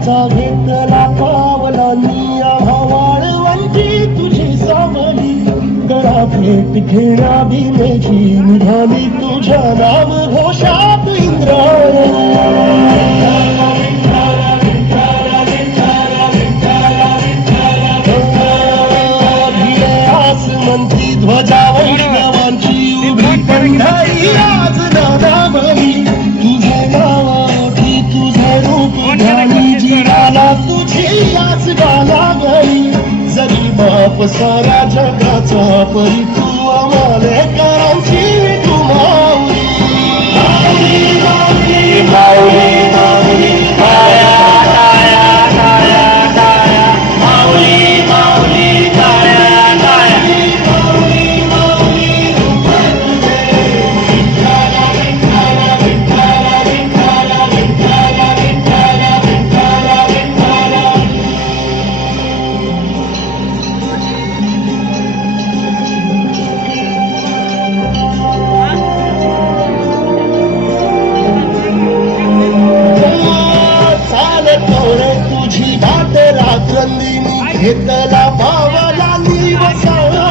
वारीचा घेतला पावलांनी आम्हा वाळवंटी तुझी सावली गळा भेट घेण्या भीमेची निघाली तुझ्या नाम घोषात इंद्रायणी आसमंती ध्वजा वैष्णवांची उभी पंढरी आज नादावली तुझे नाव ओठी तुझे रूप ध्यानी जीवाला तुझी आस लागली जरी बाप सारा जगाचा परी तू आम्हाले करांची तू माऊली माऊली माऊली माऊली काया काया काया काया माऊली माऊली काया काया माऊली माऊली रूप तुझे विठ्ठला विठ्ठला विठ्ठला विठ्ठला विठ्ठला विठ्ठला विठ्ठला विठ्ठला तुझी वाट रात्रंदिनी घेतला पावला निवसाळा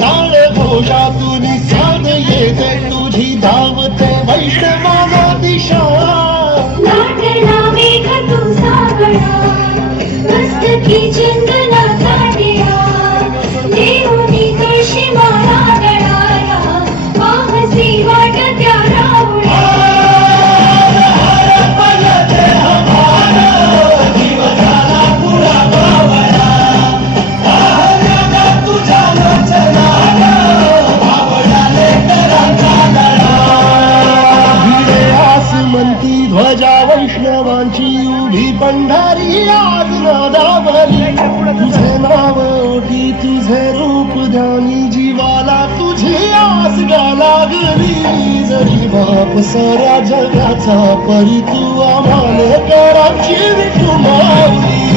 काळ घोषातून साध येते तुझी धावते वैष्णवाला दिशा लाटला मेघ तुझा गळा मस्तकी चंदना काढिया देऊनी तुळशी माळा गळाया पाहसी वाट त्या राहुळ्या ध्वजा वैष्णवांची उभी पंढरी आज नादावली तुझे नाव ओठी तुझे रूप ध्यानी जीवाला तुझी आस लागली जरी बाप साऱ्या जगाचा परी तू आम्हाले करांची विठू माऊली